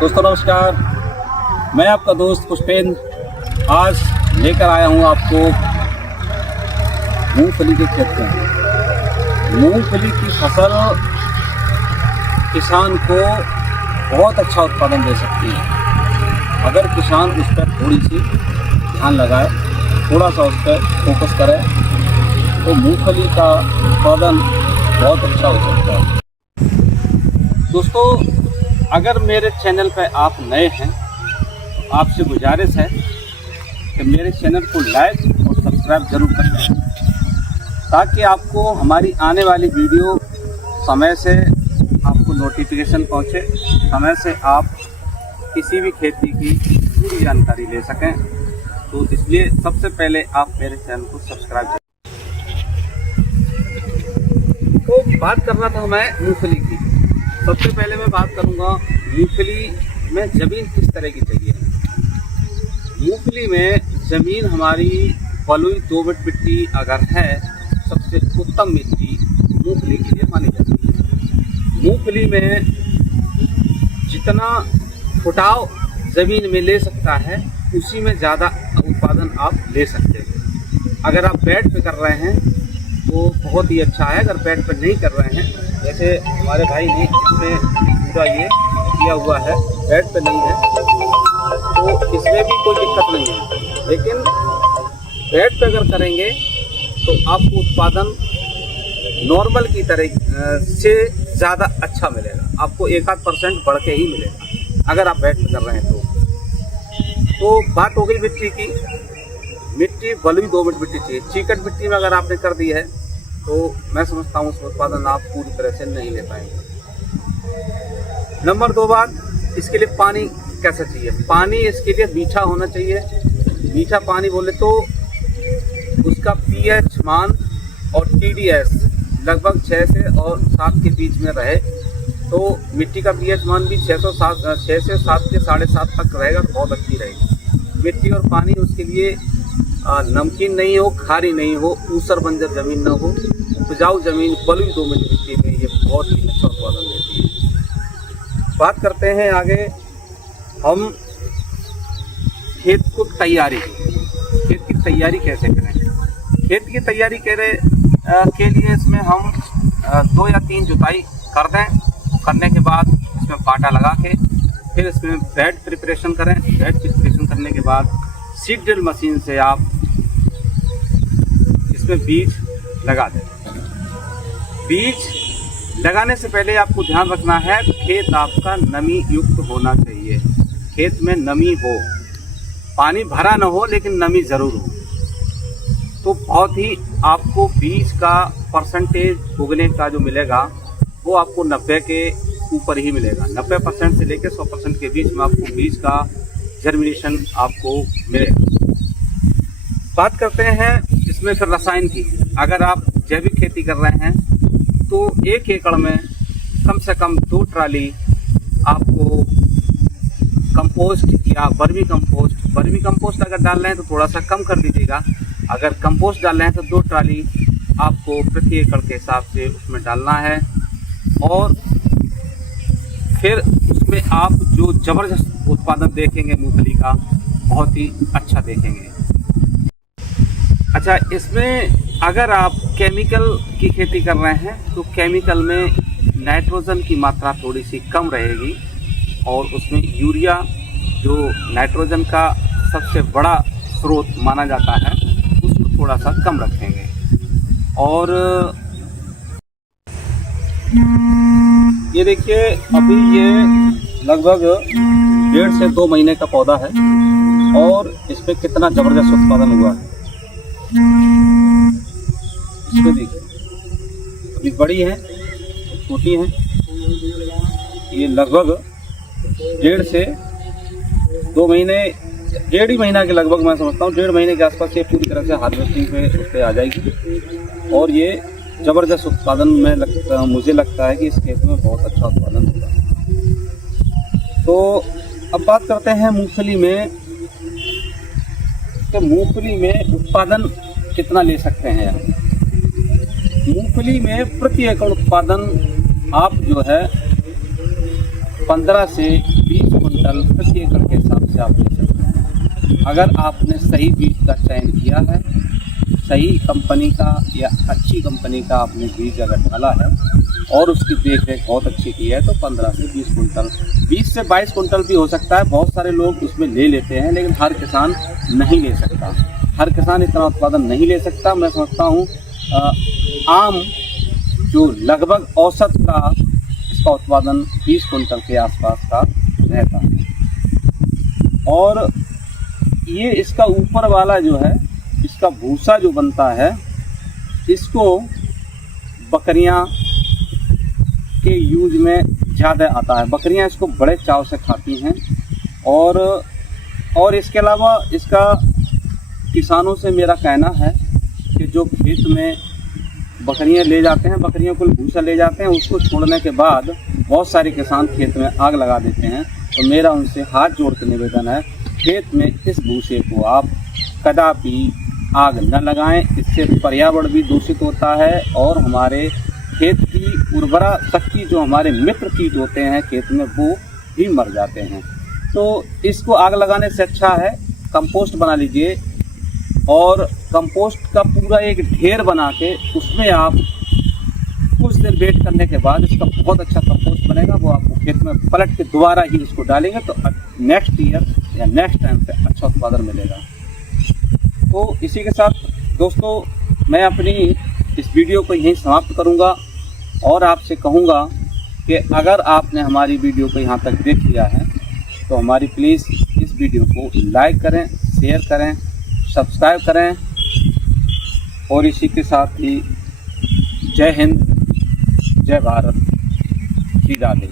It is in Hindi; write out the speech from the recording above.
दोस्तों नमस्कार, मैं आपका दोस्त पुष्पेंद्र आज लेकर आया हूं आपको मूंगफली के खेत में। मूंगफली की फसल किसान को बहुत अच्छा उत्पादन दे सकती है अगर किसान उस पर थोड़ी सी ध्यान लगाए, थोड़ा सा उस पर फोकस करे तो मूंगफली का उत्पादन बहुत अच्छा हो सकता है। दोस्तों, अगर मेरे चैनल पर आप नए हैं तो आपसे गुजारिश है कि मेरे चैनल को लाइक और सब्सक्राइब जरूर करें ताकि आपको हमारी आने वाली वीडियो समय से आपको नोटिफिकेशन पहुंचे, समय से आप किसी भी खेती की पूरी जानकारी ले सकें। तो इसलिए सबसे पहले आप मेरे चैनल को सब्सक्राइब करें। तो बात कर रहा था मैं मूंगफली की। सबसे पहले मैं बात करूंगा मूंगफली में ज़मीन किस तरह की चाहिए। मूंगफली में ज़मीन हमारी बलुई दोमट मिट्टी अगर है, सबसे उत्तम मिट्टी मूंगफली के लिए मानी जाती है। मूंगफली में जितना फुटाव ज़मीन में ले सकता है उसी में ज़्यादा उत्पादन आप ले सकते हैं। अगर आप बेड पे कर रहे हैं तो बहुत ही अच्छा है। अगर बेड पे नहीं कर रहे हैं, जैसे हमारे भाई ने इसमें पूरा ये किया हुआ है, बेड पे नहीं है, तो इसमें भी कोई दिक्कत नहीं है। लेकिन बेड पे अगर करेंगे तो आपको उत्पादन नॉर्मल की तरह से ज़्यादा अच्छा मिलेगा। आपको 1-8% बढ़ के ही मिलेगा अगर आप बेड पे कर रहे हैं तो बात हो गई मिट्टी की। मिट्टी बलुई दोमट मिट्टी चाहिए। चीकट मिट्टी में अगर आपने कर दी है तो मैं समझता हूँ उसमें उत्पादन आप पूरी तरह से नहीं ले पाएंगे। नंबर 2 बात, इसके लिए पानी कैसा चाहिए। पानी इसके लिए मीठा होना चाहिए। मीठा पानी बोले तो उसका पीएच मान और टीडीएस लगभग 6 से और 7 के बीच में रहे तो मिट्टी का पीएच मान भी 6 से 7 के 7.5 तक रहेगा तो बहुत अच्छी रहेगी। मिट्टी और पानी उसके लिए नमकीन नहीं हो, खारी नहीं हो, ऊसर बंजर ज़मीन न हो, उपजाऊ ज़मीन बलुई दोमट मिट्टी में ये बहुत ही अच्छा उत्पादन देती है। बात करते हैं आगे हम खेत की तैयारी कैसे करें। खेत की तैयारी के लिए इसमें हम 2 या 3 जुताई कर दें। करने के बाद इसमें पाटा लगा के फिर इसमें बेड प्रिपरेशन करें। बेड प्रिपरेशन करने के बाद सीड ड्रिल मशीन से आप इसमें बीज लगा दें। बीज लगाने से पहले आपको ध्यान रखना है खेत आपका नमी युक्त होना चाहिए। खेत में नमी हो, पानी भरा न हो लेकिन नमी ज़रूर हो, तो बहुत ही आपको बीज का परसेंटेज उगने का जो मिलेगा वो आपको 90 के ऊपर ही मिलेगा। 90% से लेकर 100% के बीच में आपको बीज का जर्मिनेशन आपको मिलेगा। बात करते हैं इसमें फिर रसायन की। अगर आप जैविक खेती कर रहे हैं तो 1 एकड़ में कम से कम 2 ट्राली आपको कंपोस्ट या वर्मी कंपोस्ट अगर डाल रहे हैं तो थोड़ा सा कम कर दीजिएगा। अगर कंपोस्ट डाल रहे हैं तो 2 ट्राली आपको प्रति एकड़ के हिसाब से उसमें डालना है और फिर उसमें आप जो ज़बरदस्त उत्पादन देखेंगे मूंगफली का, बहुत ही अच्छा देखेंगे। अच्छा, इसमें अगर आप केमिकल की खेती कर रहे हैं तो केमिकल में नाइट्रोजन की मात्रा थोड़ी सी कम रहेगी और उसमें यूरिया जो नाइट्रोजन का सबसे बड़ा स्रोत माना जाता है उसको थोड़ा सा कम रखेंगे। और ये देखिए, अभी ये लगभग 1.5 से 2 महीने का पौधा है और इसमें कितना ज़बरदस्त उत्पादन हुआ है। इसमें देखिए, अभी बड़ी है, छोटी है। ये लगभग 1.5 से 2 महीने, 1.5 ही महीना के लगभग मैं समझता हूँ, 1.5 महीने के आसपास ये पूरी तरह से हार्वेस्टिंग पे उस पर आ जाएगी और ये ज़बरदस्त उत्पादन में मुझे लगता है कि इस खेत में बहुत अच्छा उत्पादन होगा। तो अब बात करते हैं मूंगफली में, तो मूंगफली में उत्पादन कितना ले सकते हैं। मूंगफली में प्रति एकड़ उत्पादन आप जो है 15 से 20 कुंटल कुंटल प्रति एकड़ के हिसाब से आप ले सकते हैं। अगर आपने सही बीज का चयन किया है, सही कंपनी का या अच्छी कंपनी का आपने बीज अगर डाला है और उसकी देख रेख बहुत अच्छी की है तो 15 से 20 कुंटल, 20 से 22 कुंटल भी हो सकता है। बहुत सारे लोग उसमें ले लेते हैं, लेकिन हर किसान नहीं ले सकता, हर किसान इतना उत्पादन नहीं ले सकता। मैं समझता हूँ आम जो लगभग औसत का इसका उत्पादन 20 कुंटल के आसपास का रहता है। और ये इसका ऊपर वाला जो है, इसका भूसा जो बनता है, इसको बकरियां के यूज में ज़्यादा आता है। बकरियां इसको बड़े चाव से खाती हैं। और इसके अलावा इसका किसानों से मेरा कहना है कि जो खेत में बकरियां ले जाते हैं, बकरियों को भूसा ले जाते हैं, उसको छोड़ने के बाद बहुत सारे किसान खेत में आग लगा देते हैं। तो मेरा उनसे हाथ जोड़ के निवेदन है, खेत में इस भूसे को आप कदापि आग न लगाएं। इससे पर्यावरण भी दूषित होता है और हमारे खेत की उर्वरा शक्ति, जो हमारे मित्र कीट होते हैं खेत में, वो भी मर जाते हैं। तो इसको आग लगाने से अच्छा है कंपोस्ट बना लीजिए, और कंपोस्ट का पूरा एक ढेर बना के उसमें आप कुछ दिन वेट करने के बाद इसका बहुत अच्छा कंपोस्ट बनेगा। वो आपको खेत में पलट के दोबारा ही इसको डालेंगे तो नेक्स्ट ईयर या नेक्स्ट टाइम पे अच्छा उत्पादन मिलेगा। तो इसी के साथ दोस्तों मैं अपनी इस वीडियो को यहीं समाप्त करूंगा और आपसे कहूंगा कि अगर आपने हमारी वीडियो को यहाँ तक देख लिया है तो हमारी प्लीज़ इस वीडियो को लाइक करें, शेयर करें, सब्सक्राइब करें। और इसी के साथ ही जय हिंद, जय भारत, श्री राधे।